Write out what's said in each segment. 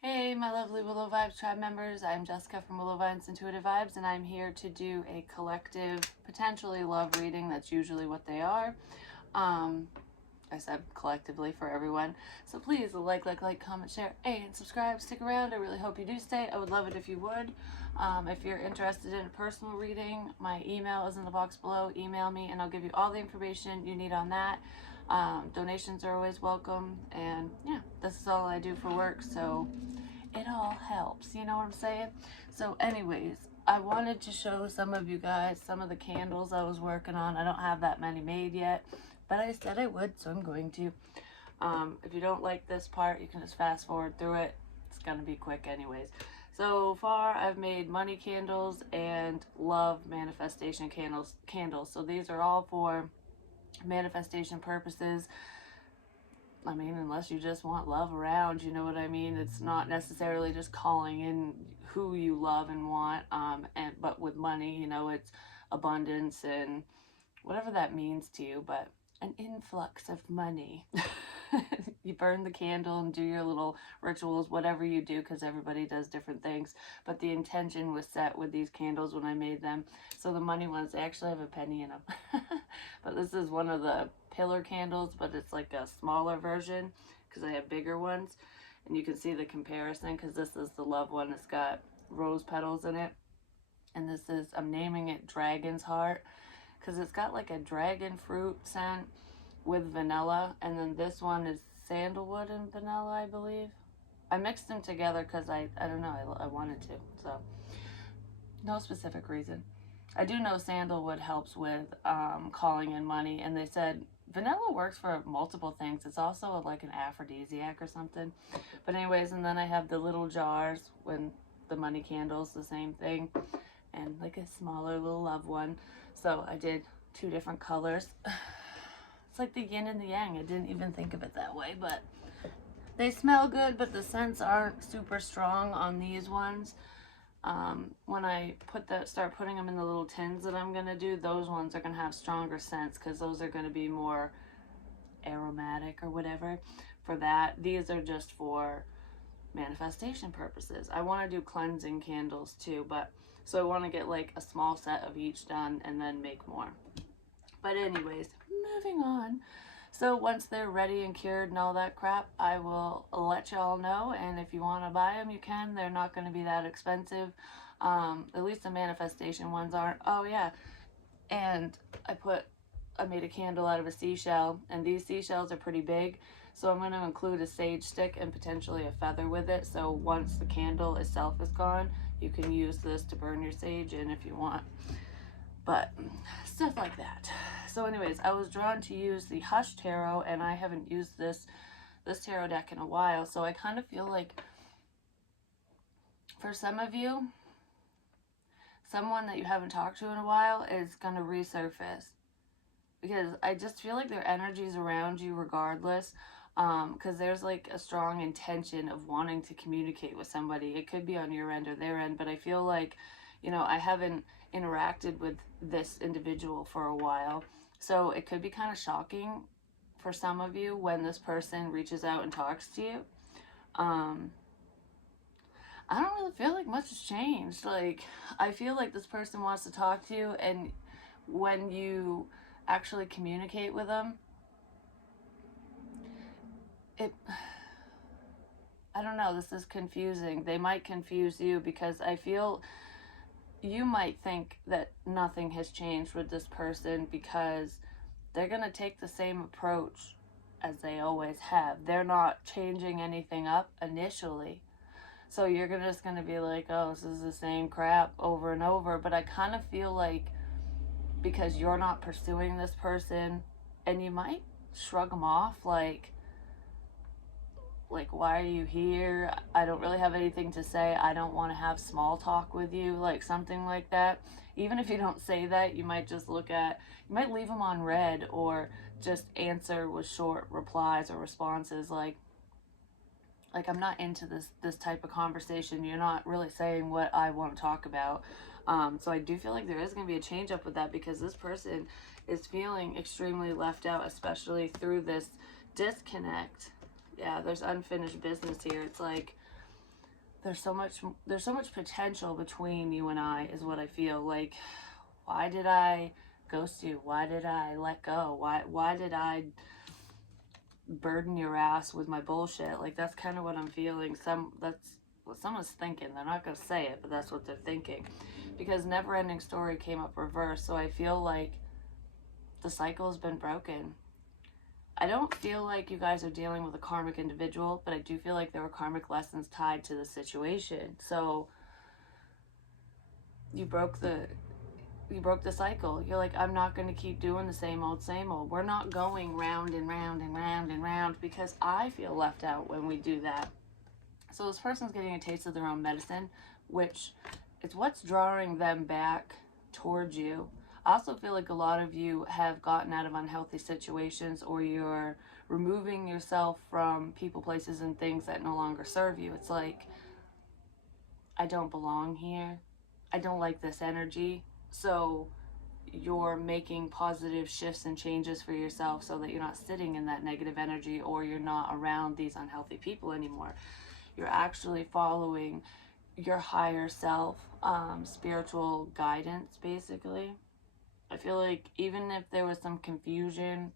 Hey, my lovely Willow Vibes tribe members. I'm Jessica from Willow Vibes Intuitive Vibes, and I'm here to do a collective, potentially love reading. That's usually what they are. I said collectively for everyone. So please like, comment, share, and subscribe. Stick around. I really hope you do stay. I would love it if you would. If you're interested in a personal reading, my email is in the box below. Email me, and I'll give you all the information you need on that. Donations are always welcome, and yeah, this is all I do for work, so it all helps, you know what I'm saying? So anyways, I wanted to show some of you guys some of the candles I was working on. I don't have that many made yet, but I said I would, so I'm going to. If you don't like this part, you can just fast forward through it. It's gonna be quick anyways. So far I've made money candles and love manifestation candles. So these are all for manifestation purposes. I mean, unless you just want love around, you know what I mean? It's not necessarily just calling in who you love and want, but with money, you know, it's abundance and whatever that means to you, but an influx of money. You burn the candle and do your little rituals, whatever you do, because everybody does different things. But the intention was set with these candles when I made them. So the money ones, they actually have a penny in them. But this is one of the pillar candles, but it's like a smaller version because I have bigger ones. And you can see the comparison because this is the love one. It's got rose petals in it. And this is, I'm naming it Dragon's Heart because it's got like a dragon fruit scent with vanilla, and then this one is sandalwood and vanilla, I believe. I mixed them together because I don't know, I wanted to, so no specific reason. I do know sandalwood helps with calling in money, and they said vanilla works for multiple things. It's also like an aphrodisiac or something. But anyways, and then I have the little jars when the money candles, the same thing, and like a smaller little love one. So I did two different colors. It's like the yin and the yang. I didn't even think of it that way, but they smell good, but the scents aren't super strong on these ones. When I start putting them in the little tins that I'm gonna do, those ones are gonna have stronger scents because those are gonna be more aromatic or whatever. For that, these are just for manifestation purposes. I want to do cleansing candles too, but so I want to get like a small set of each done and then make more. But anyways, moving on. So once they're ready and cured and all that crap, I will let y'all know. And if you want to buy them, you can. They're not going to be that expensive. At least the manifestation ones aren't. Oh yeah, and I made a candle out of a seashell, and these seashells are pretty big. So I'm going to include a sage stick and potentially a feather with it. So once the candle itself is gone, you can use this to burn your sage in if you want. But stuff like that. So anyways, I was drawn to use the Hush Tarot, and I haven't used this tarot deck in a while. So I kind of feel like for some of you, someone that you haven't talked to in a while is going to resurface. Because I just feel like their energy's around you regardless. Because there's like a strong intention of wanting to communicate with somebody. It could be on your end or their end, but I feel like, you know, I haven't interacted with this individual for a while. So it could be kind of shocking for some of you when this person reaches out and talks to you. I don't really feel like much has changed. Like, I feel like this person wants to talk to you, and when you actually communicate with them, I don't know, this is confusing. They might confuse you because I feel you might think that nothing has changed with this person because they're going to take the same approach as they always have. They're not changing anything up initially. So you're just going to be like, oh, this is the same crap over and over. But I kind of feel like because you're not pursuing this person, and you might shrug them off like why are you here? I don't really have anything to say. I don't want to have small talk with you, like something like that. Even if you don't say that, you might just you might leave them on red or just answer with short replies or responses like I'm not into this type of conversation. You're not really saying what I want to talk about. So I do feel like there is going to be a change up with that because this person is feeling extremely left out, especially through this disconnect. Yeah, there's unfinished business here. It's like there's so much potential between you and I, is what I feel like. Why did I ghost you? Why did I let go? Why did I burden your ass with my bullshit? Like, that's kind of what I'm feeling. That's what someone's thinking. They're not gonna say it, but that's what they're thinking. Because Never Ending Story came up reverse, so I feel like the cycle has been broken. I don't feel like you guys are dealing with a karmic individual, but I do feel like there were karmic lessons tied to the situation. So you broke the cycle. You're like, I'm not going to keep doing the same old, same old. We're not going round and round and round and round, because I feel left out when we do that. So this person's getting a taste of their own medicine, which is what's drawing them back towards you. I also feel like a lot of you have gotten out of unhealthy situations, or you're removing yourself from people, places, and things that no longer serve you. It's like, I don't belong here. I don't like this energy. So you're making positive shifts and changes for yourself so that you're not sitting in that negative energy, or you're not around these unhealthy people anymore. You're actually following your higher self, spiritual guidance, basically. I feel like even if there was some confusion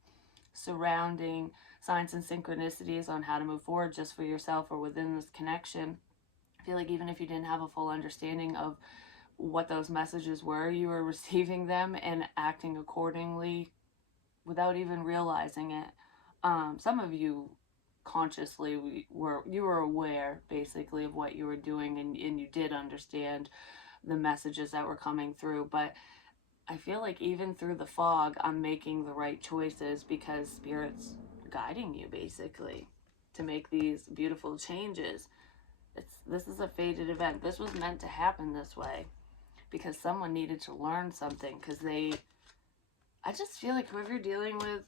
surrounding signs and synchronicities on how to move forward just for yourself or within this connection, I feel like even if you didn't have a full understanding of what those messages were, you were receiving them and acting accordingly without even realizing it. Some of you consciously were aware, basically, of what you were doing, and you did understand the messages that were coming through. But I feel like even through the fog, I'm making the right choices because Spirit's guiding you, basically, to make these beautiful changes. This is a fated event. This was meant to happen this way because someone needed to learn something, because I just feel like whoever you're dealing with,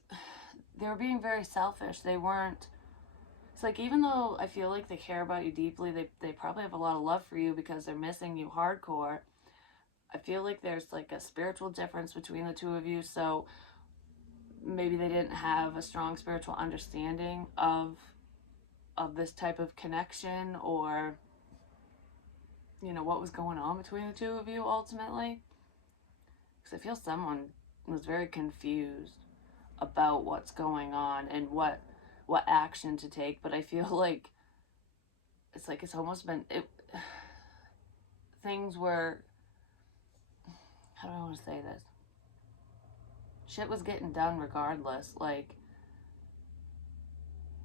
they were being very selfish. They weren't, it's like, even though I feel like they care about you deeply, they probably have a lot of love for you because they're missing you hardcore. I feel like there's like a spiritual difference between the two of you, so maybe they didn't have a strong spiritual understanding of this type of connection, or what was going on between the two of you ultimately. Because I feel someone was very confused about what's going on and what action to take. But I feel like it's almost been things were, how do I want to say this? Shit was getting done regardless. Like,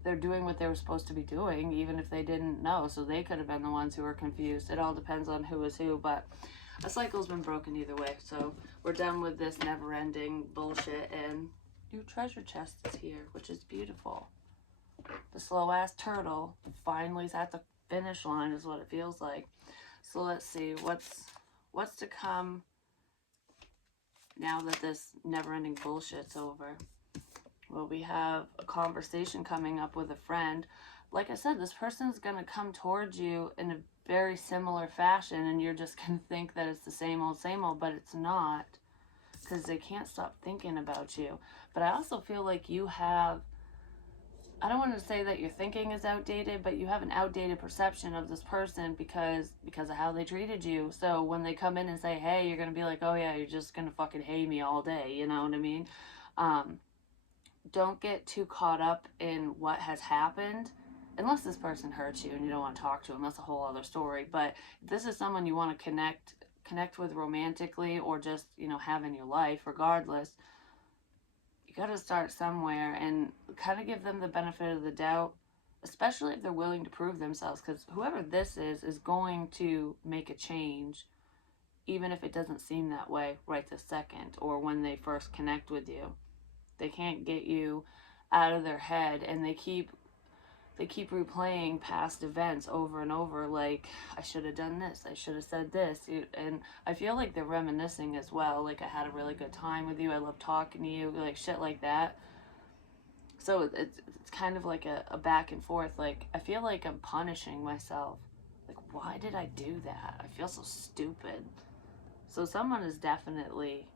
they're doing what they were supposed to be doing, even if they didn't know. So they could have been the ones who were confused. It all depends on who is who. But a cycle's been broken either way. So we're done with this never-ending bullshit, and new treasure chest is here, which is beautiful. The slow-ass turtle finally is at the finish line, is what it feels like. So let's see what's to come now that this never-ending bullshit's over. Well, we have a conversation coming up with a friend. Like I said, this person's going to come towards you in a very similar fashion, and you're just going to think that it's the same old, but it's not, because they can't stop thinking about you. But I also feel like you have, I don't want to say that your thinking is outdated, but you have an outdated perception of this person because of how they treated you. So when they come in and say, hey, you're going to be like, oh yeah, you're just going to fucking hate me all day. You know what I mean? Don't get too caught up in what has happened, unless this person hurts you and you don't want to talk to them. That's a whole other story. But if this is someone you want to connect with romantically, or just have in your life, regardless, you got to start somewhere and kind of give them the benefit of the doubt, especially if they're willing to prove themselves, because whoever this is going to make a change, even if it doesn't seem that way right this second or when they first connect with you. They can't get you out of their head, and they keep replaying past events over and over, like, I should have done this, I should have said this. And I feel like they're reminiscing as well, like, I had a really good time with you, I love talking to you, like shit like that. So it's kind of like a back and forth. Like, I feel like I'm punishing myself. Like, why did I do that? I feel so stupid. So someone is definitely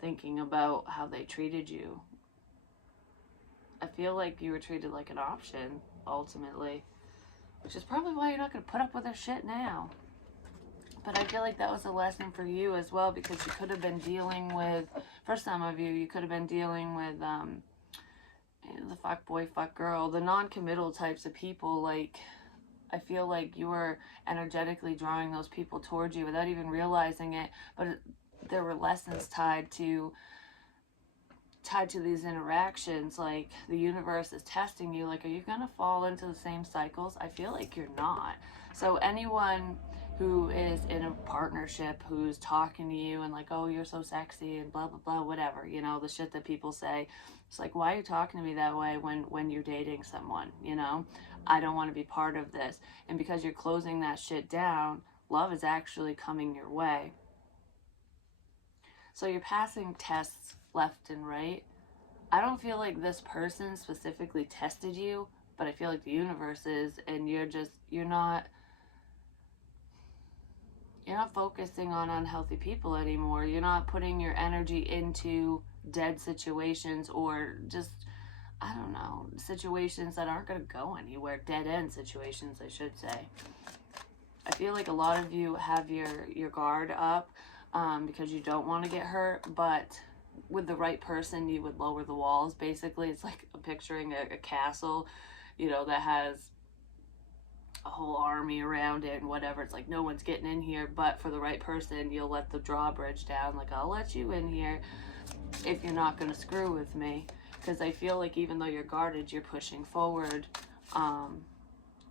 thinking about how they treated you. I feel like you were treated like an option, ultimately. which is probably why you're not going to put up with her shit now. But I feel like that was a lesson for you as well, because you could have been dealing with, for some of you, you could have been dealing with the fuck boy, fuck girl, the non-committal types of people. Like, I feel like you were energetically drawing those people towards you without even realizing it. But there were lessons tied to these interactions. Like, the universe is testing you. Like, are you going to fall into the same cycles? I feel like you're not. So anyone who is in a partnership, who's talking to you and like, oh, you're so sexy and blah, blah, blah, whatever, you know, the shit that people say. It's like, why are you talking to me that way when you're dating someone, you know? I don't want to be part of this. And because you're closing that shit down, love is actually coming your way. So you're passing tests left and right. I don't feel like this person specifically tested you, but I feel like the universe is, and you're not focusing on unhealthy people anymore. You're not putting your energy into dead situations, or just, I don't know, situations that aren't going to go anywhere. Dead end situations, I should say. I feel like a lot of you have your guard up because you don't want to get hurt, but with the right person, you would lower the walls, basically. It's like I'm picturing a castle, you know, that has a whole army around it and whatever. It's like, no one's getting in here, but for the right person, you'll let the drawbridge down. Like, I'll let you in here if you're not going to screw with me. Because I feel like even though you're guarded, you're pushing forward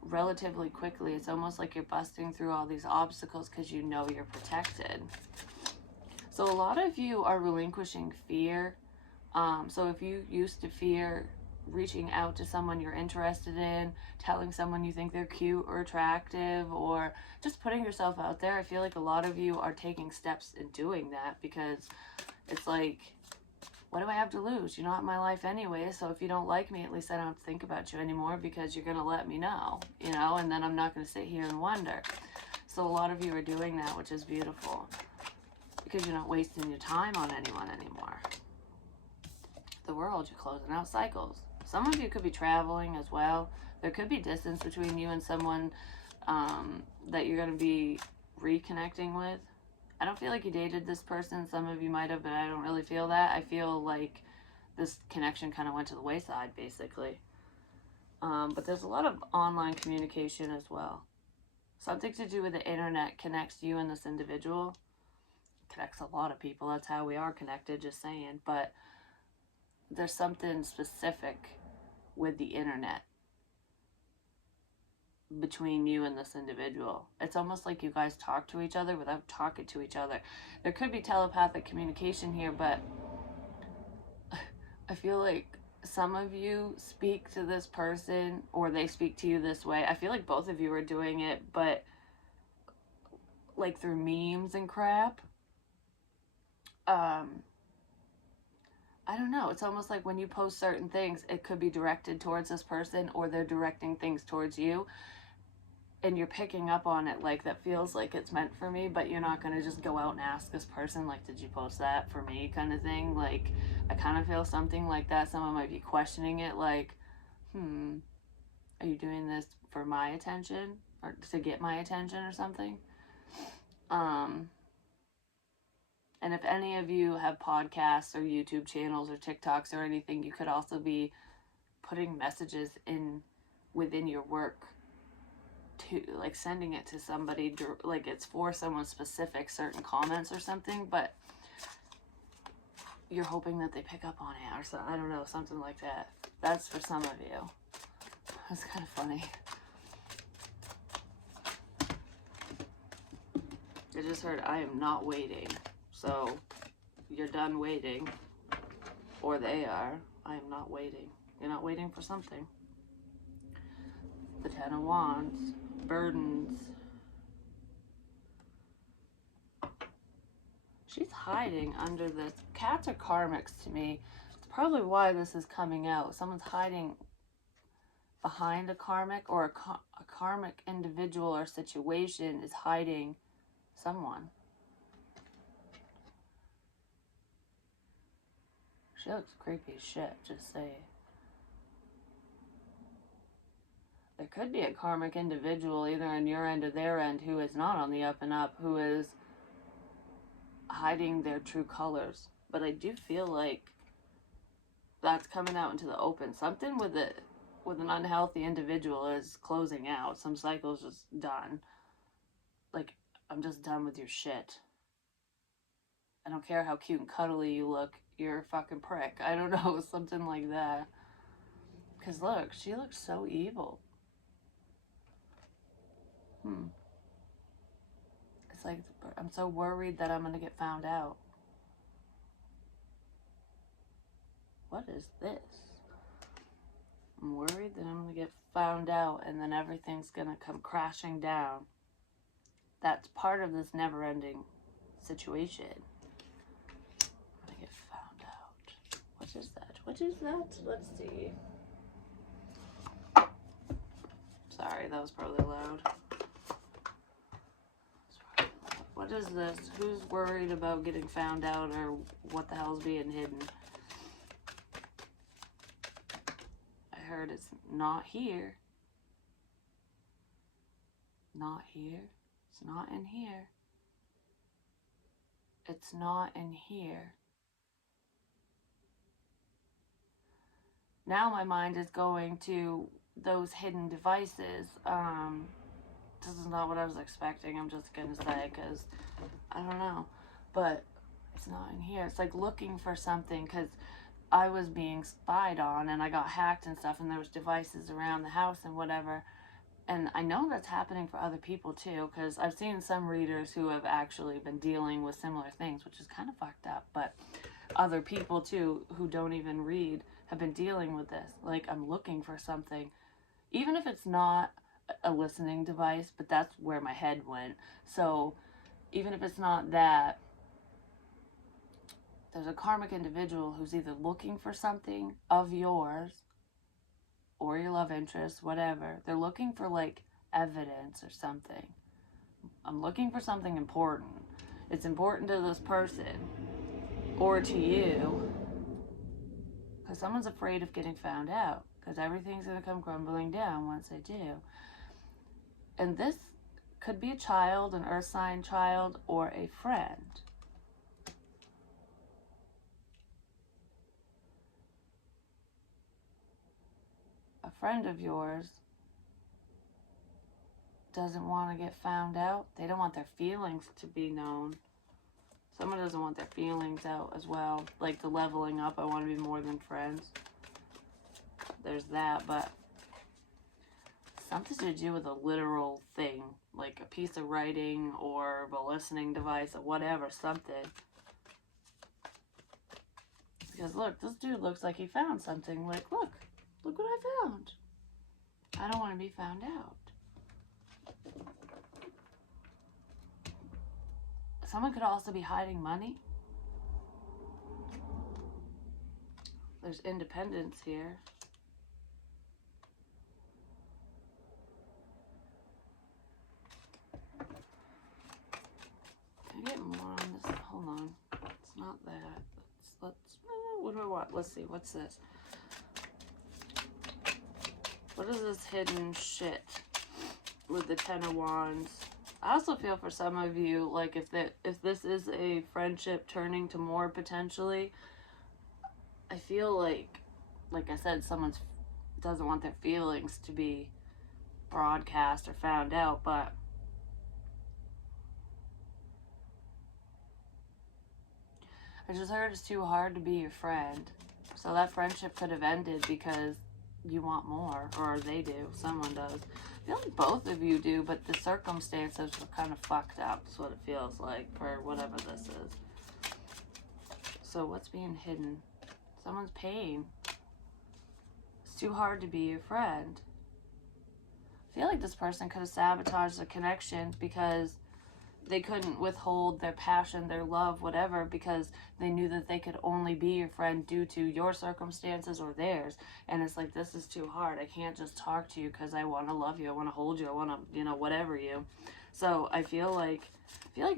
relatively quickly. It's almost like you're busting through all these obstacles because you know you're protected. So a lot of you are relinquishing fear. So if you used to fear reaching out to someone you're interested in, telling someone you think they're cute or attractive, or just putting yourself out there, I feel like a lot of you are taking steps in doing that, because it's like, what do I have to lose? You're not in my life anyway, so if you don't like me, at least I don't have to think about you anymore, because you're going to let me know, you know, and then I'm not going to sit here and wonder. So a lot of you are doing that, which is beautiful, because you're not wasting your time on anyone anymore. The world, you're closing out cycles. Some of you could be traveling as well. There could be distance between you and someone that you're going to be reconnecting with. I don't feel like you dated this person. Some of you might have, but I don't really feel that. I feel like this connection kind of went to the wayside, basically. But there's a lot of online communication as well. Something to do with the internet connects you and this individual. Connects a lot of people. That's how we are connected, just saying. But there's something specific with the internet between you and this individual. It's almost like you guys talk to each other without talking to each other. There could be telepathic communication here, but I feel like some of you speak to this person, or they speak to you this way. I feel like both of you are doing it, but like through memes and crap. I don't know. It's almost like when you post certain things, it could be directed towards this person, or they're directing things towards you. And you're picking up on it, like, that feels like it's meant for me, but you're not going to just go out and ask this person, like, did you post that for me, kind of thing. Like, I kind of feel something like that. Someone might be questioning it, like, are you doing this for my attention, or to get my attention or something? And if any of you have podcasts or YouTube channels or TikToks or anything, you could also be putting messages in within your work, to like sending it to somebody, like it's for someone specific, certain comments or something, but you're hoping that they pick up on it, or so, I don't know, something like that. That's for some of you. That's kind of funny. I just heard, I am not waiting. So you're done waiting, or they are. I am not waiting. You're not waiting for something. The Ten of Wands, burdens. She's hiding under this. Cats are karmics to me. It's probably why this is coming out. Someone's hiding behind a karmic, or a karmic individual or situation is hiding someone. She looks creepy as shit, just saying. there could be a karmic individual either on your end or their end who is not on the up and up, who is hiding their true colors. But I do feel like that's coming out into the open. Something with an unhealthy individual is closing out. Some cycle's just done. Like, I'm just done with your shit. I don't care how cute and cuddly you look. You're a fucking prick. I don't know, something like that. Because look, she looks so evil. It's like, I'm so worried that I'm going to get found out. What is this? I'm worried that I'm going to get found out and then everything's going to come crashing down. That's part of this never-ending situation. I'm going to get found out. What is that? What is that? Let's see. Sorry, that was probably loud. What is this? Who's worried about getting found out, or what the hell's being hidden? I heard it's not here. Not here. It's not in here. It's not in here. Now my mind is going to those hidden devices. This is not what I was expecting, I'm just gonna say, because I don't know. But it's not in here. It's like looking for something, because I was being spied on and I got hacked and stuff, and there was devices around the house and whatever. And I know that's happening for other people too, because I've seen some readers who have actually been dealing with similar things, which is kind of fucked up. But other people too, who don't even read, have been dealing with this. Like, I'm looking for something, even if it's not a listening device, but that's where my head went. So even if it's not that, there's a karmic individual who's either looking for something of yours or your love interest, whatever. They're looking for like evidence or something. I'm looking for something important. It's important to this person or to you, because someone's afraid of getting found out, because everything's going to come crumbling down once they do. And this could be a child, an earth sign child, or a friend. A friend of yours doesn't want to get found out. They don't want their feelings to be known. Someone doesn't want their feelings out as well. Like the leveling up, I want to be more than friends. There's that, but something to do with a literal thing, like a piece of writing or a listening device or whatever, something. Because look, this dude looks like he found something. Like, look what I found. I don't want to be found out. Someone could also be hiding money. There's independence here. Can I get more on this? Hold on. It's not that. What do I want? Let's see. What's this? What is this hidden shit with the Ten of Wands? I also feel for some of you, like if this is a friendship turning to more potentially, I feel like I said, someone doesn't want their feelings to be broadcast or found out, but I just heard it's too hard to be your friend. So that friendship could have ended because you want more, or they do, someone does. I feel like both of you do, but the circumstances are kind of fucked up, is what it feels like, for whatever this is. So what's being hidden? Someone's pain. It's too hard to be your friend. I feel like this person could have sabotaged the connection because they couldn't withhold their passion, their love, whatever, because they knew that they could only be your friend due to your circumstances or theirs. And it's like, this is too hard. I can't just talk to you because I want to love you. I want to hold you. I want to, whatever you. So I feel like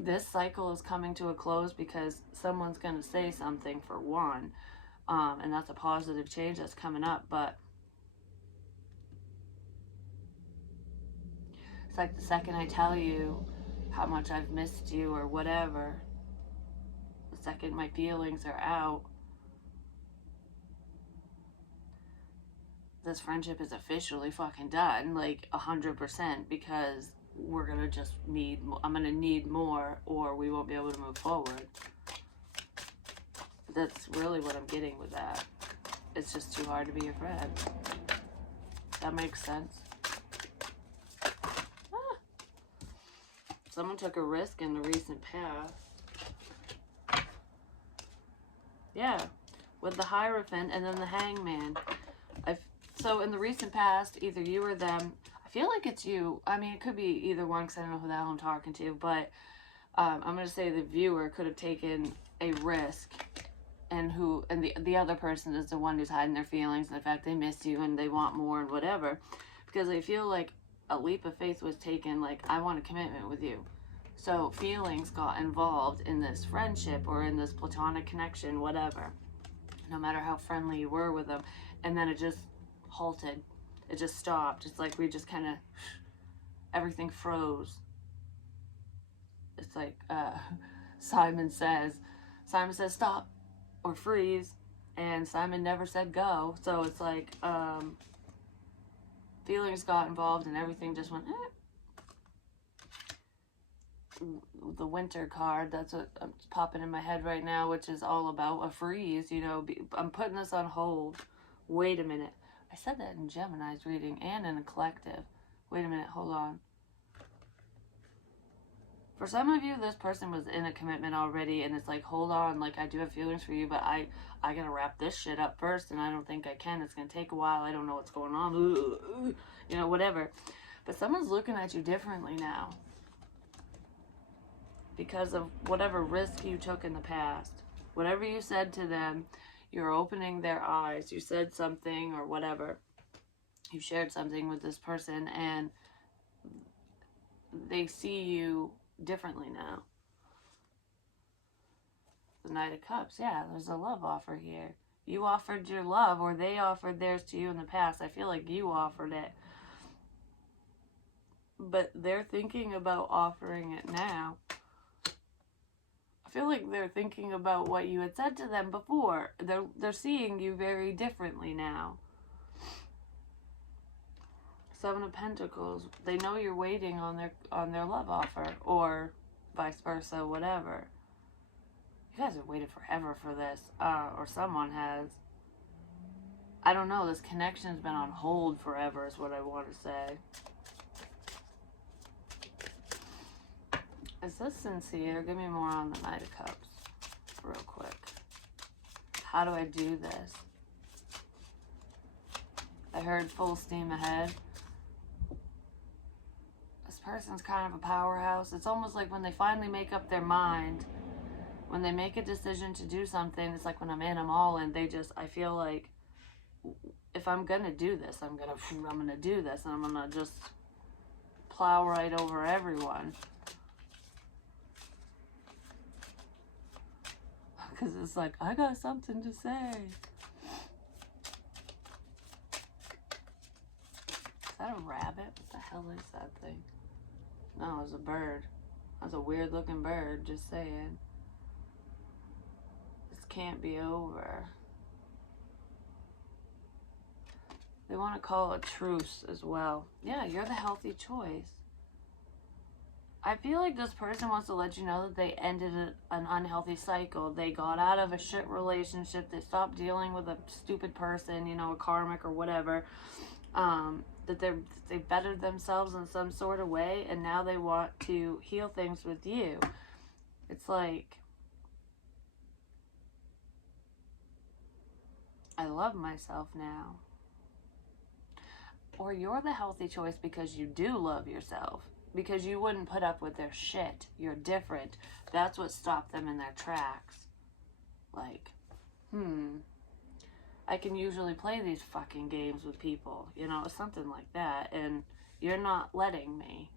this cycle is coming to a close because someone's going to say something, for one. And that's a positive change that's coming up. But It's like the second I tell you how much I've missed you or whatever, the second my feelings are out, this friendship is officially fucking done, like 100%, because we're gonna just need, I'm gonna need more, or we won't be able to move forward. That's really what I'm getting with that. It's just too hard to be your friend. That makes sense. Ah. Someone took a risk in the recent past. Yeah, with the Hierophant and then the Hangman. So in the recent past, either you or them, I feel like it's you. I mean, it could be either one because I don't know who the hell I'm talking to, but I'm going to say the viewer could have taken a risk, and the other person is the one who's hiding their feelings and the fact they miss you and they want more and whatever, because I feel like a leap of faith was taken, like, I want a commitment with you. So feelings got involved in this friendship or in this platonic connection, whatever, no matter how friendly you were with them, and then it just halted. It just stopped. It's like we just kind of, everything froze. It's like Simon says stop or freeze, and Simon never said go. So it's like feelings got involved and everything just went The Winter card, that's what I'm popping in my head right now, which is all about a freeze. I'm putting this on hold. Wait a minute. I said that in Gemini's reading and in a collective. Wait a minute, hold on. For some of you, this person was in a commitment already, and it's like, hold on, like, I do have feelings for you, but I gotta wrap this shit up first, and I don't think I can. It's gonna take a while. I don't know what's going on. Whatever. But someone's looking at you differently now because of whatever risk you took in the past. Whatever you said to them, you're opening their eyes. You said something or whatever. You shared something with this person, and they see you differently now. The Knight of Cups. Yeah, there's a love offer here. You offered your love, or they offered theirs to you in the past. I feel like you offered it. But they're thinking about offering it now. I feel like they're thinking about what you had said to them before. They're seeing you very differently now. Seven of Pentacles. They know you're waiting on their love offer, or vice versa, whatever. You guys have waited forever for this, or someone has. I don't know. This connection's been on hold forever, is what I want to say. Is this sincere? Give me more on the Knight of Cups, real quick. How do I do this? I heard full steam ahead. This person's kind of a powerhouse. It's almost like when they finally make up their mind, when they make a decision to do something, it's like when I'm all in. I feel like if I'm gonna do this, I'm gonna do this, and I'm gonna just plow right over everyone. Because it's like, I got something to say. Is that a rabbit? What the hell is that thing? No, it was a bird. That's a weird looking bird, just saying. This can't be over. They want to call a truce as well. Yeah, you're the healthy choice. I feel like this person wants to let you know that they ended an unhealthy cycle. They got out of a shit relationship. They stopped dealing with a stupid person, a karmic or whatever. That they bettered themselves in some sort of way, and now they want to heal things with you. It's like, I love myself now. Or you're the healthy choice because you do love yourself. Because you wouldn't put up with their shit. You're different. That's what stopped them in their tracks. Like, I can usually play these fucking games with people. Something like that. And you're not letting me.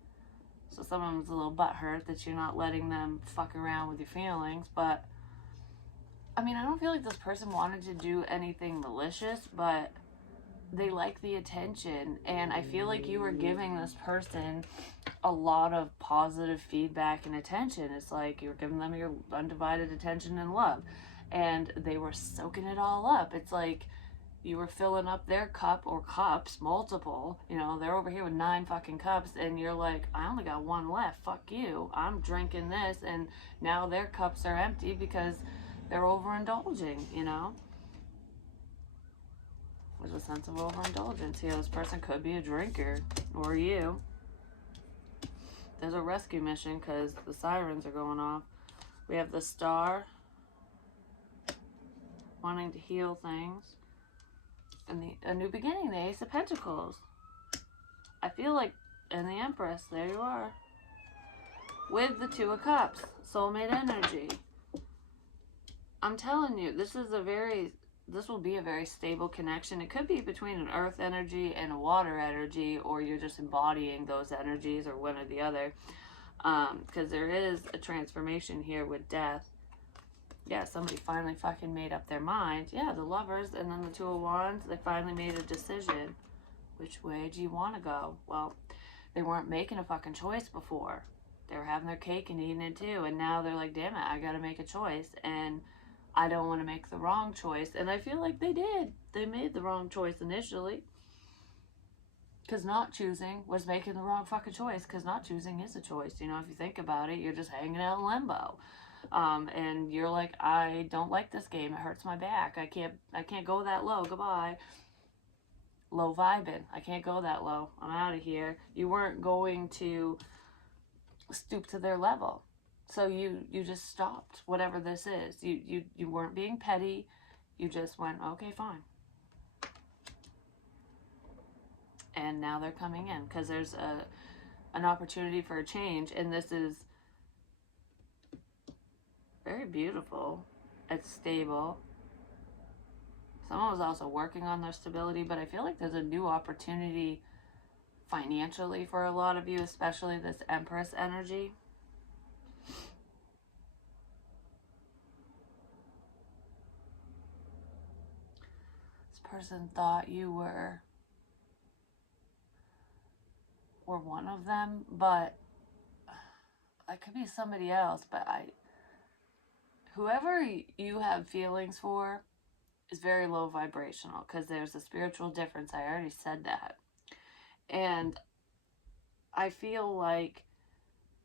So someone's a little butthurt that you're not letting them fuck around with your feelings. But, I mean, I don't feel like this person wanted to do anything malicious. But they like the attention, and I feel like you were giving this person a lot of positive feedback and attention. It's like you were giving them your undivided attention and love, and they were soaking it all up. It's like you were filling up their cup or cups, multiple. You know, they're over here with 9 fucking cups, and you're like, I only got 1 left. Fuck you. I'm drinking this, and now their cups are empty because they're overindulging, you know? There's a sense of overindulgence. You know, this person could be a drinker, or you. There's a rescue mission because the sirens are going off. We have the Star, wanting to heal things. And a new beginning, the Ace of Pentacles. I feel like, and the Empress, there you are. With the Two of Cups, soulmate energy. I'm telling you, this will be a very stable connection. It could be between an earth energy and a water energy, or you're just embodying those energies, or one or the other. Because there is a transformation here with death. Yeah, somebody finally fucking made up their mind. Yeah, the Lovers, and then the Two of Wands, they finally made a decision. Which way do you want to go? Well, they weren't making a fucking choice before. They were having their cake and eating it too, and now they're like, damn it, I gotta make a choice, and I don't want to make the wrong choice. And I feel like they did. They made the wrong choice initially. Because not choosing was making the wrong fucking choice, because not choosing is a choice. You know, if you think about it, you're just hanging out in limbo. And you're like, I don't like this game. It hurts my back. I can't go that low. Goodbye. Low vibing. I can't go that low. I'm out of here. You weren't going to stoop to their level. So you just stopped, whatever this is. You weren't being petty. You just went, okay, fine. And now they're coming in because there's an opportunity for a change, and this is very beautiful. It's stable. Someone was also working on their stability, but I feel like there's a new opportunity financially for a lot of you, especially this Empress energy. This person thought you were one of them, but I could be somebody else. But whoever you have feelings for is very low vibrational, because there's a spiritual difference. I already said that. And I feel like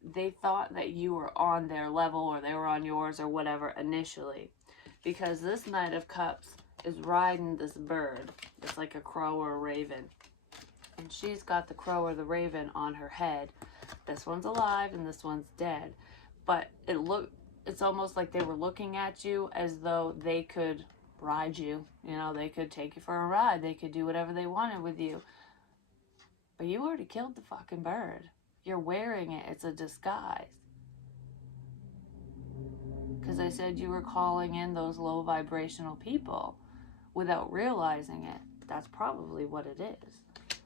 they thought that you were on their level, or they were on yours, or whatever initially, because this Knight of Cups is riding this bird. It's like a crow or a raven, and she's got the crow or the raven on her head. This one's alive and this one's dead, but it's almost like they were looking at you as though they could ride you. You know, they could take you for a ride. They could do whatever they wanted with you. But you already killed the fucking bird. You're wearing it. It's a disguise. Because I said you were calling in those low vibrational people without realizing it. That's probably what it is.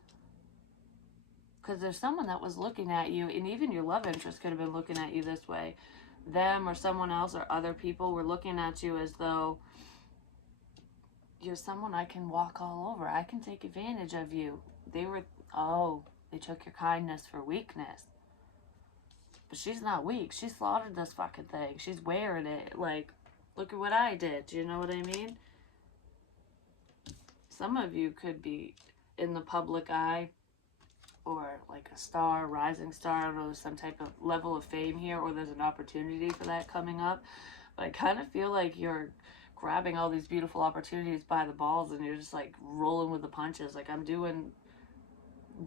Because there's someone that was looking at you, and even your love interest could have been looking at you this way. Them or someone else or other people were looking at you as though you're someone I can walk all over. I can take advantage of you. They took your kindness for weakness. But she's not weak. She slaughtered this fucking thing. She's wearing it. Like, look at what I did. Do you know what I mean? Some of you could be in the public eye, or like a star, rising star. I don't know, there's some type of level of fame here, or there's an opportunity for that coming up. But I kind of feel like you're grabbing all these beautiful opportunities by the balls, and you're just like rolling with the punches. Like, I'm doing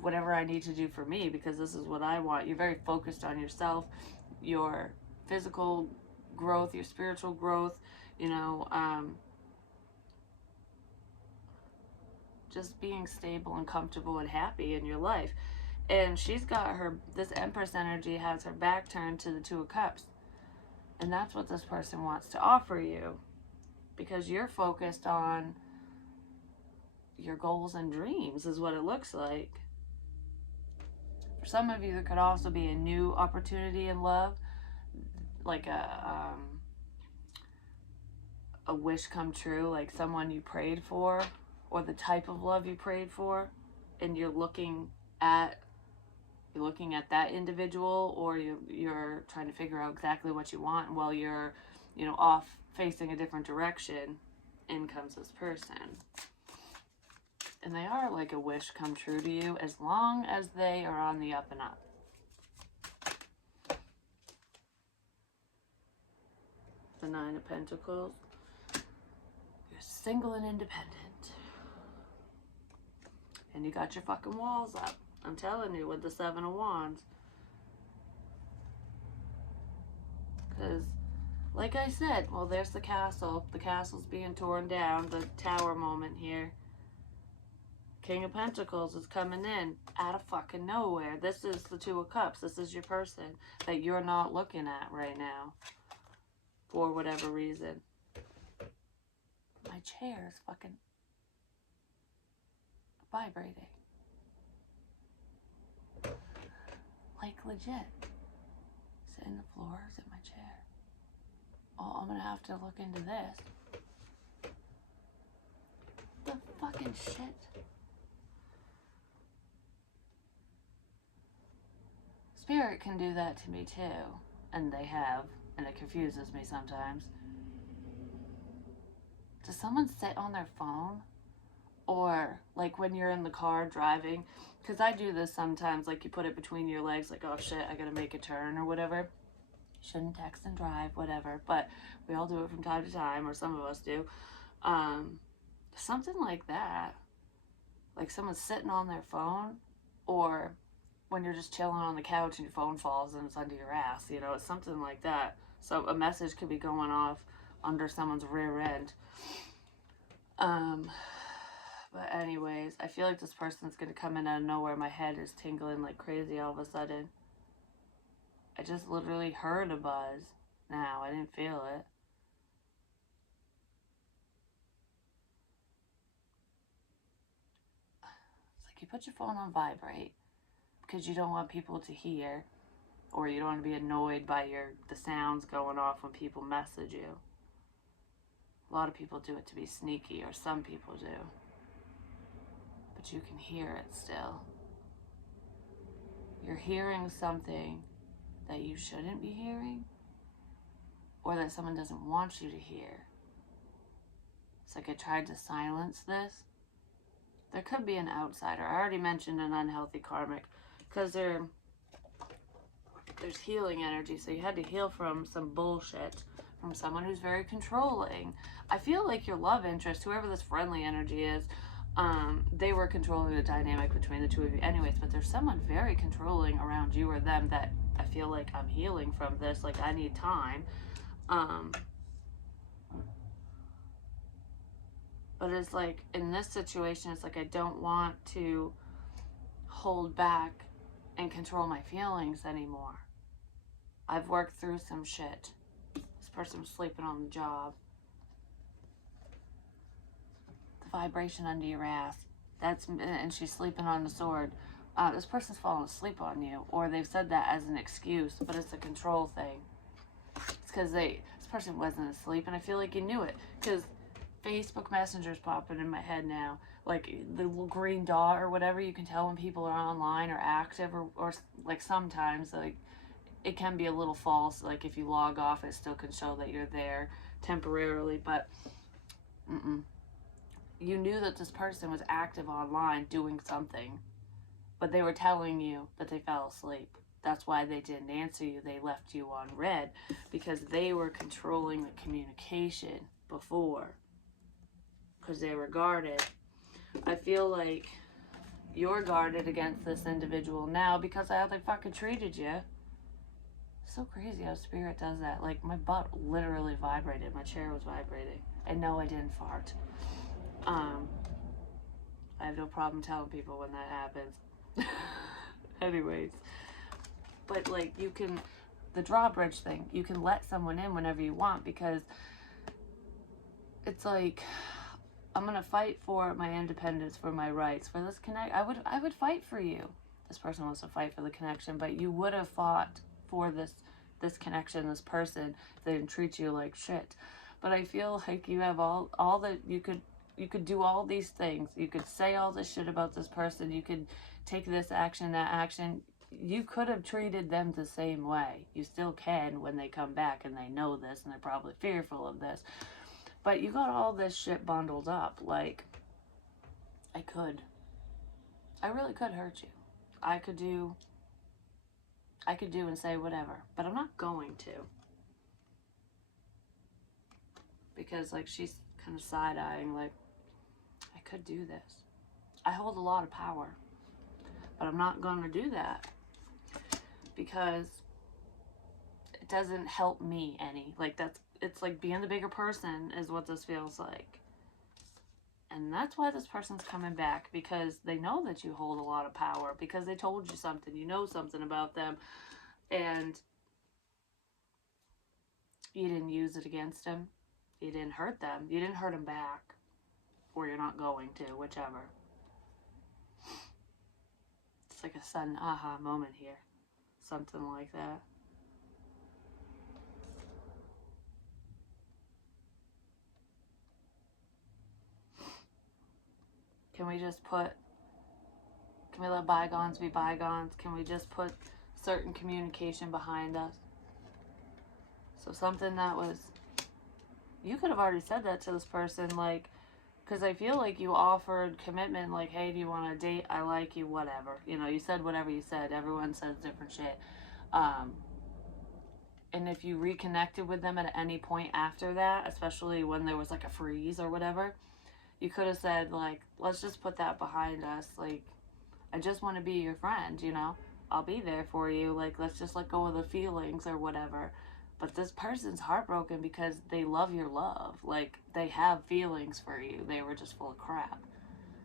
whatever I need to do for me, because this is what I want. You're very focused on yourself, your physical growth, your spiritual growth, you know, just being stable and comfortable and happy in your life. And she's got this Empress energy has her back turned to the Two of Cups. And that's what this person wants to offer you, because you're focused on your goals and dreams, is what it looks like. For some of you, there could also be a new opportunity in love, like a wish come true, like someone you prayed for or the type of love you prayed for, and you're looking at that individual, or you're trying to figure out exactly what you want while you're, off facing a different direction. In comes this person. And they are like a wish come true to you as long as they are on the up and up. The Nine of Pentacles. You're single and independent. And you got your fucking walls up. I'm telling you, with the Seven of Wands. Because, like I said, well, there's the castle. The castle's being torn down. The Tower moment here. King of Pentacles is coming in out of fucking nowhere. This is the Two of Cups. This is your person that you're not looking at right now. For whatever reason. My chair is fucking vibrating. Like legit. Is it in the floor or is it my chair? Oh, I'm gonna have to look into this. The fucking shit. Spirit can do that to me too. And they have. And it confuses me sometimes. Does someone sit on their phone? Or, like, when you're in the car driving, because I do this sometimes, like, you put it between your legs, like, oh, shit, I gotta make a turn or whatever. Shouldn't text and drive, whatever, but we all do it from time to time, or some of us do. Something like that. Like, someone's sitting on their phone, or when you're just chilling on the couch and your phone falls and it's under your ass, it's something like that. So a message could be going off under someone's rear end. But anyways, I feel like this person's going to come in out of nowhere. My head is tingling like crazy all of a sudden. I just literally heard a buzz now. I didn't feel it. It's like you put your phone on vibrate because you don't want people to hear, or you don't want to be annoyed by the sounds going off when people message you. A lot of people do it to be sneaky, or some people do. But you can hear it still. You're hearing something that you shouldn't be hearing, or that someone doesn't want you to hear. It's like I tried to silence this. There could be an outsider. I already mentioned an unhealthy karmic, because there's healing energy, so you had to heal from some bullshit, from someone who's very controlling. I feel like your love interest, whoever this friendly energy is, they were controlling the dynamic between the two of you anyways, but there's someone very controlling around you or them that I feel like I'm healing from this, like I need time. But it's like, in this situation, it's like I don't want to hold back and control my feelings anymore. I've worked through some shit. This person was sleeping on the job. The vibration under your ass. And she's sleeping on the sword. This person's falling asleep on you. Or they've said that as an excuse, but it's a control thing. It's because this person wasn't asleep, and I feel like you knew it. Because Facebook Messenger's popping in my head now. Like the little green dot or whatever, you can tell when people are online or active, or like sometimes, like, it can be a little false. Like if you log off, it still can show that you're there temporarily, but you knew that this person was active online doing something, but they were telling you that they fell asleep. That's why they didn't answer you. They left you on red, because they were controlling the communication before, because they were guarded. I feel like you're guarded against this individual now because of how they fucking treated you. So crazy how spirit does that. Like, my butt literally vibrated. My chair was vibrating. And no, I didn't fart. I have no problem telling people when that happens. Anyways. But, like, you can, the drawbridge thing, you can let someone in whenever you want, because it's like, I'm going to fight for my independence, for my rights, for this I would fight for you. This person wants to fight for the connection, but you would have fought for this connection, this person, if they didn't treat you like shit. But I feel like you have all that you could you could do all these things. You could say all this shit about this person. You could take this action, that action. You could have treated them the same way. You still can when they come back and they know this and they're probably fearful of this. But you got all this shit bundled up. Like, I really could hurt you. I could do and say whatever, but I'm not going to. Because, like, she's kind of side-eyeing, like, I could do this. I hold a lot of power, but I'm not going to do that because it doesn't help me any. Like, it's like being the bigger person is what this feels like. And that's why this person's coming back, because they know that you hold a lot of power, because they told you something, you know something about them, and you didn't use it against them. You didn't hurt them. You didn't hurt them back. Or you're not going to, whichever. It's like a sudden aha moment here. Something like that. Can we let bygones be bygones? Can we just put certain communication behind us? So something that was, you could have already said that to this person, like, because I feel like you offered commitment, like, hey, do you want to date? I like you, whatever. You know, you said whatever you said. Everyone says different shit. And if you reconnected with them at any point after that, especially when there was like a freeze or whatever, you could have said, like, let's just put that behind us. Like, I just want to be your friend, you know? I'll be there for you. Like, let's just let go of the feelings or whatever. But this person's heartbroken because they love your love. Like, they have feelings for you. They were just full of crap.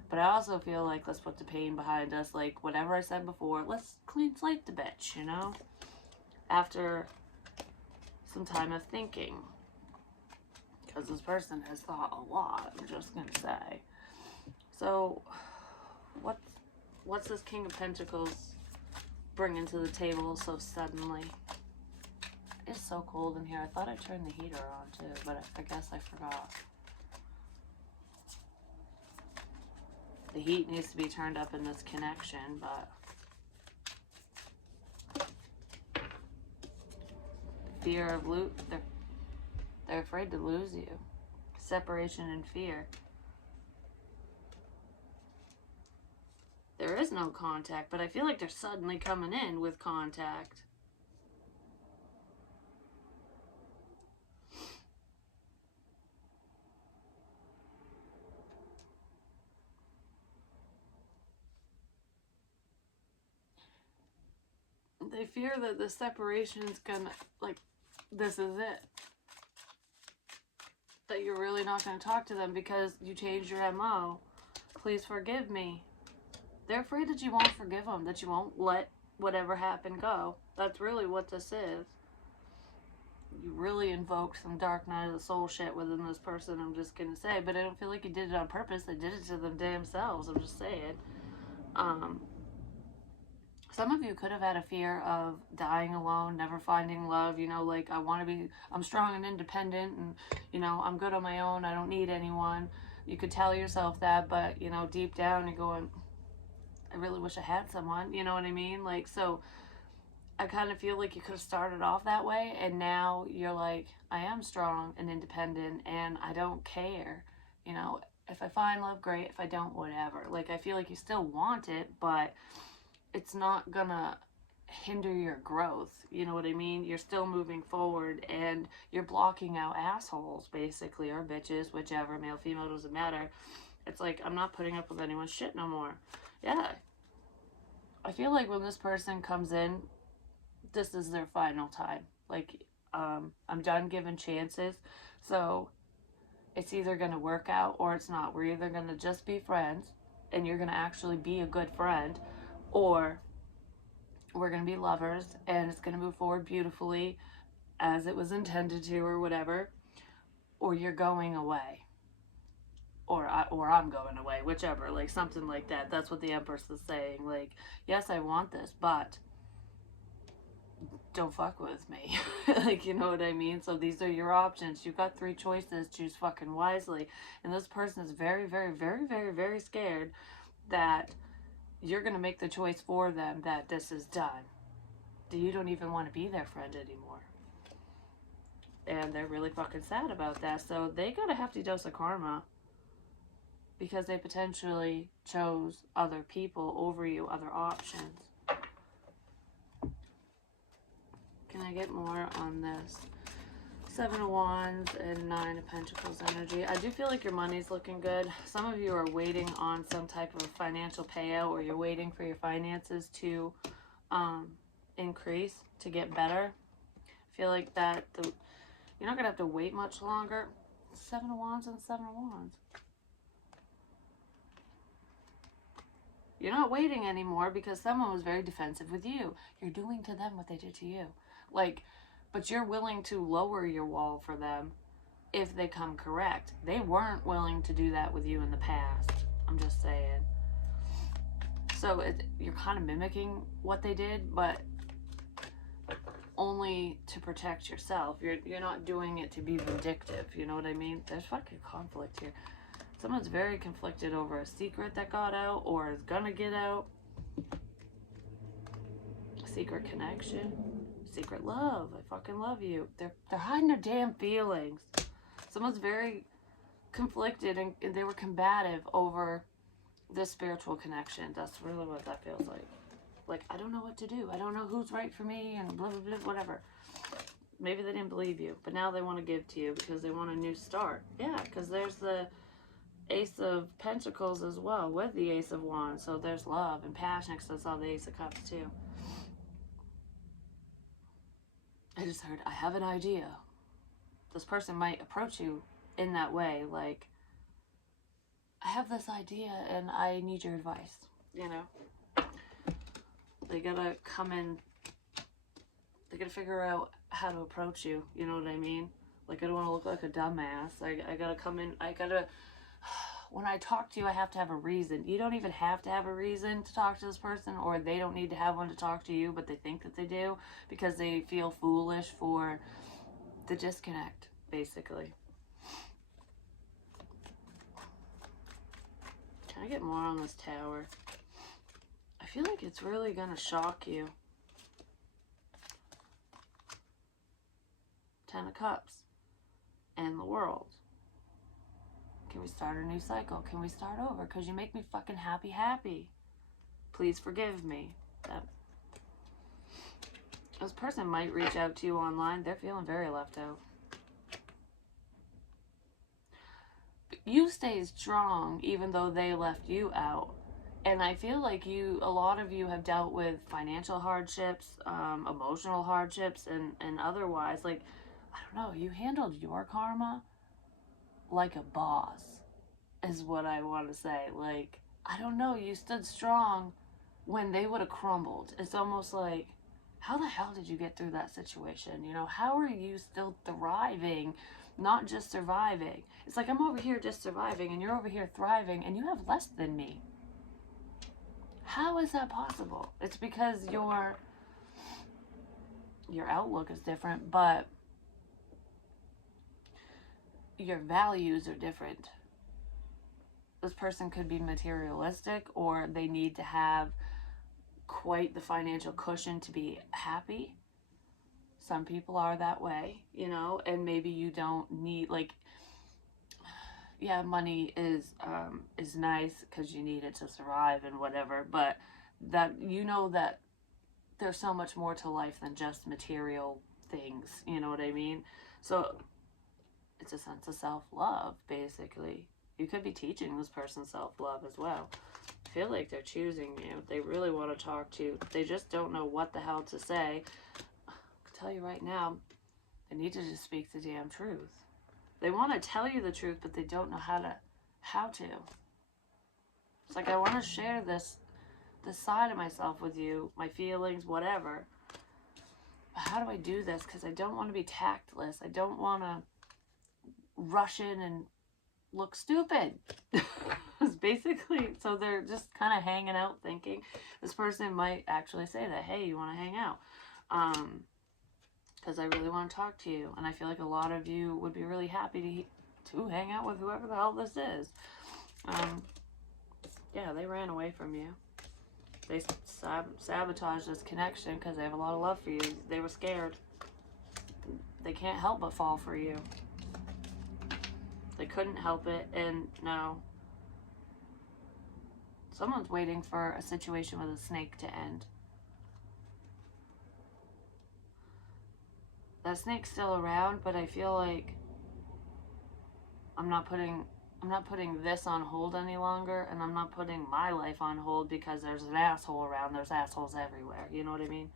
But I also feel like, let's put the pain behind us. Like, whatever I said before, let's clean slate the bitch, you know? After some time of thinking. Because this person has thought a lot, I'm just going to say. So, what's this King of Pentacles bringing to the table so suddenly? It's so cold in here. I thought I turned the heater on too, but I guess I forgot. The heat needs to be turned up in this connection, but fear of they're afraid to lose you. Separation and fear. There is no contact, but I feel like they're suddenly coming in with contact. They fear that the separation's gonna, like, this is it. That you're really not going to talk to them because you changed your MO. Please forgive me. They're afraid that you won't forgive them, that you won't let whatever happened go. That's really what this is. You really invoked some dark night of the soul shit within this person, I'm just going to say. But I don't feel like you did it on purpose. They did it to them damn selves, I'm just saying. Some of you could have had a fear of dying alone, never finding love, you know, like, I'm strong and independent, and, you know, I'm good on my own, I don't need anyone. You could tell yourself that, but, you know, deep down you're going, I really wish I had someone, you know what I mean? Like, so I kind of feel like you could have started off that way, and now you're like, I am strong and independent, and I don't care, you know, if I find love, great, if I don't, whatever. Like, I feel like you still want it, but it's not gonna hinder your growth, you know what I mean? You're still moving forward, and you're blocking out assholes, basically, or bitches, whichever, male, female, doesn't matter. It's like, I'm not putting up with anyone's shit no more. Yeah. I feel like when this person comes in, this is their final time. Like, I'm done giving chances, so it's either gonna work out or it's not. We're either gonna just be friends, and you're gonna actually be a good friend, or we're going to be lovers, and it's going to move forward beautifully as it was intended to, or whatever, or you're going away, or I'm going away, whichever, like, something like that. That's what the Empress is saying. Like, yes, I want this, but don't fuck with me. Like, you know what I mean? So these are your options. You got 3 choices. Choose fucking wisely. And this person is very, very, very, very, very scared that you're going to make the choice for them, that this is done. You don't even want to be their friend anymore. And they're really fucking sad about that. So they got a hefty dose of karma because they potentially chose other people over you, other options. Can I get more on this? 7 of Wands and 9 of Pentacles energy. I do feel like your money's looking good. Some of you are waiting on some type of financial payout, or you're waiting for your finances to increase, to get better. I feel like that you're not going to have to wait much longer. 7 of Wands and 7 of Wands. You're not waiting anymore because someone was very defensive with you. You're doing to them what they did to you. Like, but you're willing to lower your wall for them if they come correct. They weren't willing to do that with you in the past. I'm just saying. So you're kind of mimicking what they did, but only to protect yourself. You're not doing it to be vindictive. You know what I mean? There's fucking conflict here. Someone's very conflicted over a secret that got out or is gonna get out. Secret connection. Secret love. I fucking love you. They're hiding their damn feelings. Someone's very conflicted and they were combative over this spiritual connection. That's really what that feels like. Like, I don't know what to do. I don't know who's right for me and blah, blah, blah, whatever. Maybe they didn't believe you, but now they want to give to you because they want a new start. Yeah, because there's the Ace of Pentacles as well with the Ace of Wands. So there's love and passion because that's all the Ace of Cups too. I just heard, I have an idea. This person might approach you in that way, like, I have this idea and I need your advice, you know? They gotta come in, they gotta figure out how to approach you, you know what I mean? Like, I don't want to look like a dumbass. I gotta come in, when I talk to you, I have to have a reason. You don't even have to have a reason to talk to this person, or they don't need to have one to talk to you, but they think that they do because they feel foolish for the disconnect, basically. Can I get more on this Tower? I feel like it's really gonna shock you. 10 of Cups and the World. Can we start a new cycle? Can we start over? Because you make me fucking happy. Please forgive me. This person might reach out to you online. They're feeling very left out. You stay strong even though they left you out. And I feel like a lot of you have dealt with financial hardships, emotional hardships, and otherwise. Like, I don't know, you handled your karma like a boss, is what I want to say. Like, I don't know, you stood strong when they would have crumbled. It's almost like, how the hell did you get through that situation? You know, how are you still thriving, not just surviving? It's like, I'm over here just surviving and you're over here thriving and you have less than me. How is that possible? It's because your outlook is different, but your values are different. This person could be materialistic, or they need to have quite the financial cushion to be happy. Some people are that way, you know, and maybe you don't need, like, yeah, money is nice because you need it to survive and whatever, but that, you know, that there's so much more to life than just material things, you know what I mean? So it's a sense of self-love, basically. You could be teaching this person self-love as well. I feel like they're choosing you. They really want to talk to you. They just don't know what the hell to say. I can tell you right now, they need to just speak the damn truth. They want to tell you the truth, but they don't know how to. It's like, I want to share this side of myself with you, my feelings, whatever. But how do I do this? Because I don't want to be tactless. I don't want to rush in and look stupid. It's basically, so they're just kind of hanging out thinking. This person might actually say that, hey, you want to hang out? because I really want to talk to you. And I feel like a lot of you would be really happy to hang out with whoever the hell this is. Yeah, they ran away from you. They sabotaged this connection because they have a lot of love for you. They were scared. They can't help but fall for you. They couldn't help it, and now someone's waiting for a situation with a snake to end. That snake's still around, but I feel like I'm not putting this on hold any longer, and I'm not putting my life on hold because there's an asshole around. There's assholes everywhere. You know what I mean?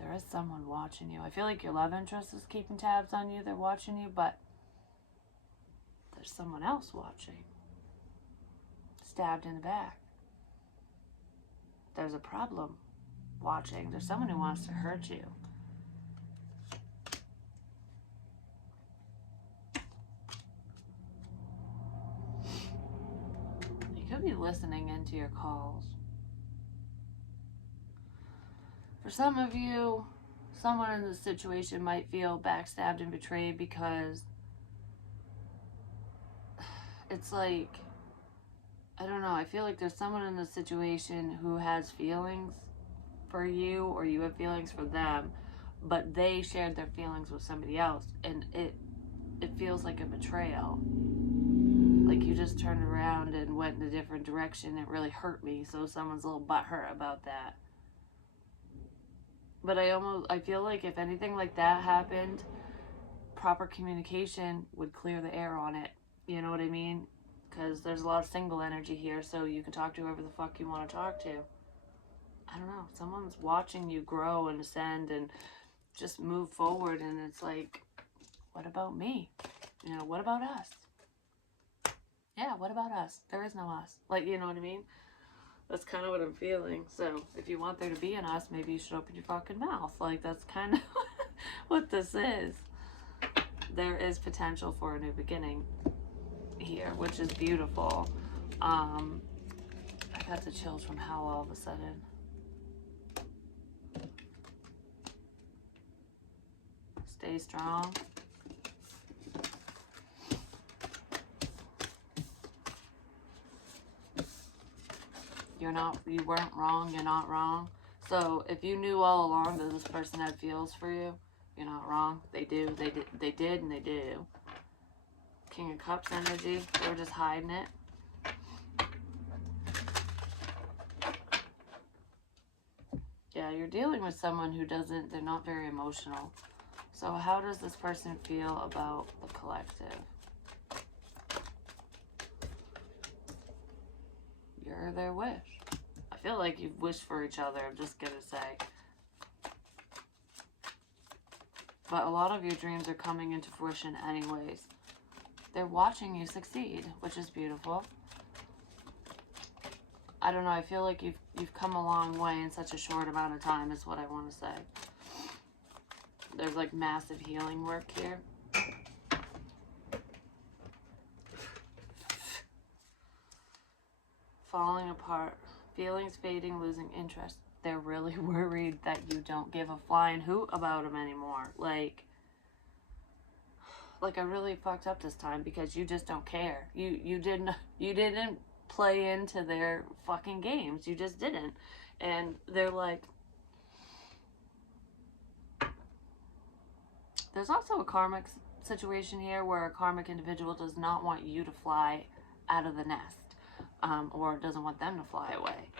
There is someone watching you. I feel like your love interest is keeping tabs on you. They're watching you, but there's someone else watching. Stabbed in the back. There's a problem watching. There's someone who wants to hurt you. You could be listening into your calls. For some of you, someone in this situation might feel backstabbed and betrayed because it's like, I don't know, I feel like there's someone in this situation who has feelings for you, or you have feelings for them, but they shared their feelings with somebody else, and it feels like a betrayal. Like you just turned around and went in a different direction. It really hurt me, so someone's a little butthurt about that. But I feel like if anything like that happened, proper communication would clear the air on it. You know what I mean? Because there's a lot of single energy here, so you can talk to whoever the fuck you want to talk to. I don't know. Someone's watching you grow and ascend and just move forward, and it's like, what about me? You know, what about us? Yeah, what about us? There is no us. Like, you know what I mean? That's kind of what I'm feeling. So if you want there to be an us, maybe you should open your fucking mouth. Like, that's kind of what this is. There is potential for a new beginning here, which is beautiful. I got the chills from how all of a sudden. Stay strong. You weren't wrong, you're not wrong. So if you knew all along that this person had feels for you, you're not wrong. They do, they did, and they do. King of Cups energy, they were just hiding it. Yeah, you're dealing with someone who they're not very emotional. So how does this person feel about the collective? You're their wish. I feel like you've wished for each other, I'm just gonna say. But a lot of your dreams are coming into fruition anyways. They're watching you succeed, which is beautiful. I don't know, I feel like you've come a long way in such a short amount of time is what I want to say. There's like massive healing work here. Falling apart, feelings fading, losing interest. They're really worried that you don't give a flying hoot about them anymore. Like I really fucked up this time because you just don't care. You didn't play into their fucking games. You just didn't. And they're like, there's also a karmic situation here where a karmic individual does not want you to fly out of the nest, or doesn't want them to fly away.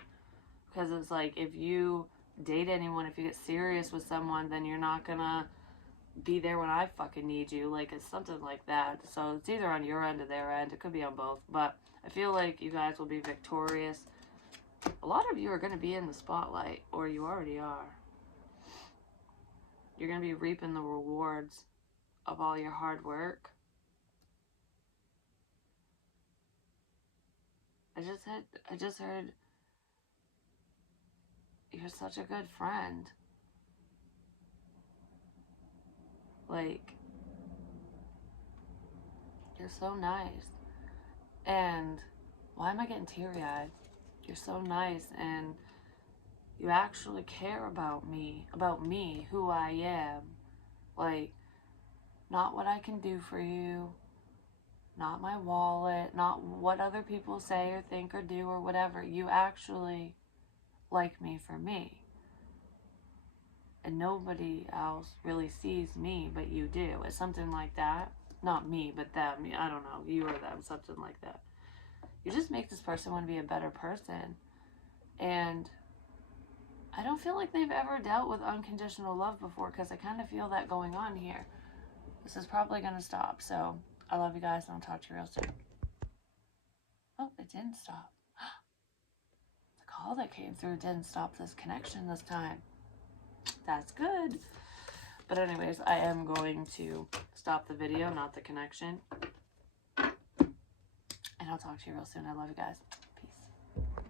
Because it's like, if you date anyone, if you get serious with someone, then you're not gonna be there when I fucking need you. Like, it's something like that. So it's either on your end or their end. It could be on both. But I feel like you guys will be victorious. A lot of you are going to be in the spotlight, or you already are. You're going to be reaping the rewards of all your hard work. I just heard you're such a good friend. Like, you're so nice. And why am I getting teary-eyed? You're so nice, and you actually care about me, who I am. Like, not what I can do for you, not my wallet, not what other people say or think or do or whatever. You actually like me for me. And nobody else really sees me, but you do. It's something like that. Not me, but them. I don't know. You or them. Something like that. You just make this person want to be a better person. And I don't feel like they've ever dealt with unconditional love before, because I kind of feel that going on here. This is probably going to stop. So I love you guys, and I'll talk to you real soon. Oh, it didn't stop. The call that came through didn't stop this connection this time. That's good. But anyways, I am going to stop the video, not the connection. And I'll talk to you real soon. I love you guys.